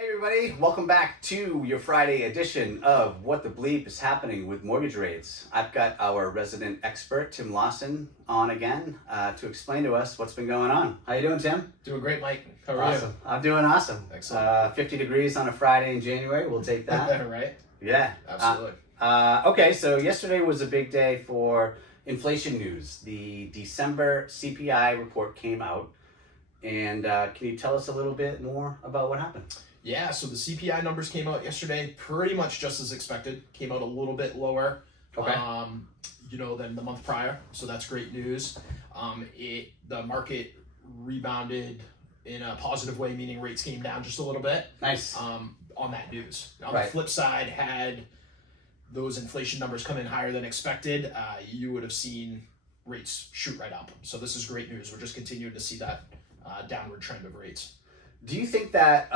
Hey everybody, welcome back to your Friday edition of What the Bleep is Happening with Mortgage Rates. I've got our resident expert, Tim Lawson, on again to explain to us what's been going on. How you doing, Tim? Doing great, Mike. How are Awesome. I'm doing awesome. Excellent. 50 degrees on a Friday in January, we'll take that. Right? Yeah. Absolutely. Okay, so yesterday was a big day for inflation news. The December CPI report came out. And can you tell us a little bit more about what happened? Yeah, so the CPI numbers came out yesterday, pretty much just as expected. Came out a little bit lower, Okay. Than the month prior. So that's great news. The market rebounded in a positive way, meaning rates came down just a little bit. Nice. On that news. On Right. the flip side, had those inflation numbers come in higher than expected, you would have seen rates shoot right up. So this is great news. We're just continuing to see that downward trend of rates. Do you think that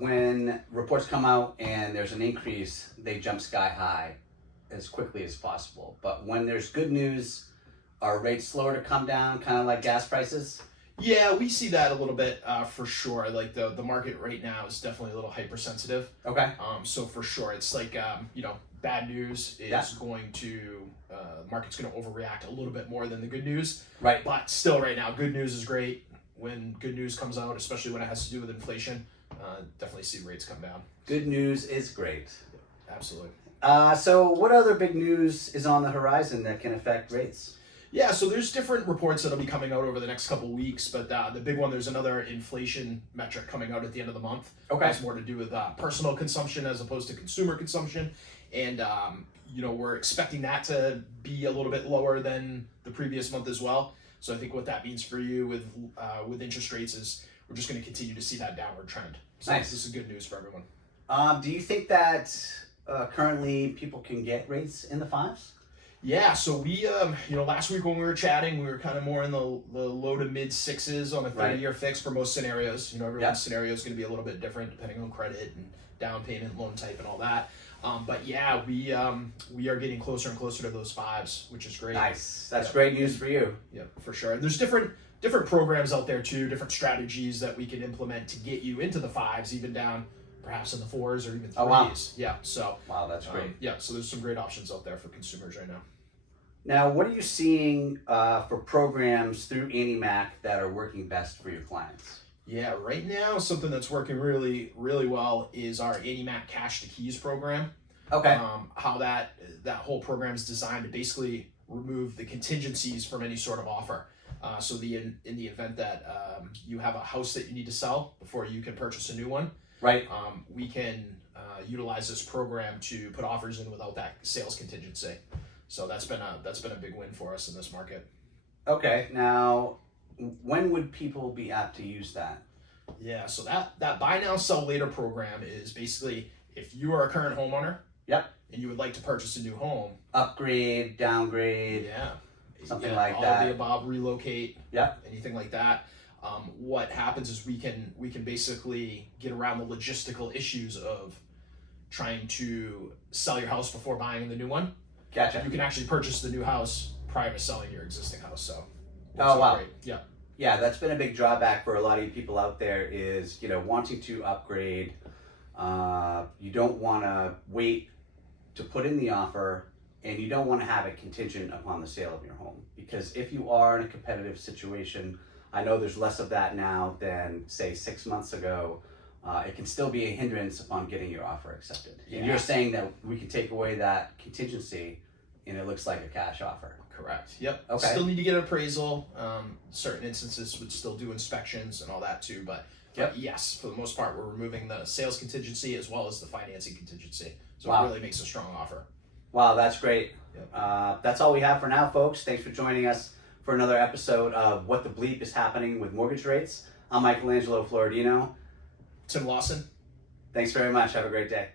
when reports come out and there's an increase, they jump sky high as quickly as possible? But when there's good news, are rates slower to come down, kind of like gas prices? Yeah, we see that a little bit for sure. Like the market right now is definitely a little hypersensitive. Okay. So for sure, it's like bad news is going to the market's going to overreact a little bit more than the good news. Right. But still, right now, good news is great. When good news comes out, especially when it has to do with inflation, definitely see rates come down. Good news is great. Absolutely. So what other big news is on the horizon that can affect rates? Yeah, so there's different reports that'll be coming out over the next couple weeks, but the big one, there's another inflation metric coming out at the end of the month. Okay. It has more to do with personal consumption as opposed to consumer consumption, and we're expecting that to be a little bit lower than the previous month as well. So I think what that means for you with interest rates is we're just going to continue to see that downward trend. So Nice. This is good news for everyone. Do you think that currently people can get rates in the fives? Yeah, so we, last week when we were chatting, we were kind of more in the low to mid sixes on a 30-year fix for most scenarios. Everyone's scenario is going to be a little bit different depending on credit and down payment, loan type, and all that. But yeah, we are getting closer and closer to those fives, which is great. Nice. That's great news for you. Yeah, for sure. And there's different programs out there too, different strategies that we can implement to get you into the fives, even down perhaps in the fours or even threes. Oh, wow. Yeah. So Wow, that's great. So there's some great options out there for consumers right now. Now, what are you seeing for programs through AnnieMac that are working best for your clients? Yeah, right now something that's working really, really well is our AnnieMac Cash to Keys program. Okay. How that whole program is designed to basically remove the contingencies from any sort of offer. So in the event that you have a house that you need to sell before you can purchase a new one, Right. we can utilize this program to put offers in without that sales contingency. So that's been a big win for us in this market. Okay. Now, when would people be apt to use that? Yeah, so that buy now sell later program is basically if you are a current homeowner, Yep. and you would like to purchase a new home, Upgrade, downgrade, yeah, something like all that. of the above, relocate, Yep. anything like that. What happens is we can basically get around the logistical issues of trying to sell your house before buying the new one. Gotcha. You can actually purchase the new house prior to selling your existing house. So, Oh, wow. great. Yeah. Yeah, that's been a big drawback for a lot of you people out there is, wanting to upgrade. You don't want to wait to put in the offer, and you don't want to have it contingent upon the sale of your home. Because if you are in a competitive situation, I know there's less of that now than, say, 6 months ago. It can still be a hindrance upon getting your offer accepted. And Yeah. you're saying that we can take away that contingency, and it looks like a cash offer. Correct. Yep. Okay. Still need to get an appraisal. Certain instances would still do inspections and all that too, but yes, for the most part, we're removing the sales contingency as well as the financing contingency. So Wow. it really makes a strong offer. Wow, that's great. Yep. That's all we have for now, folks. Thanks for joining us for another episode of What the Bleep is Happening with Mortgage Rates. I'm Michelangelo Floridino. Tim Lawson. Thanks very much. Have a great day.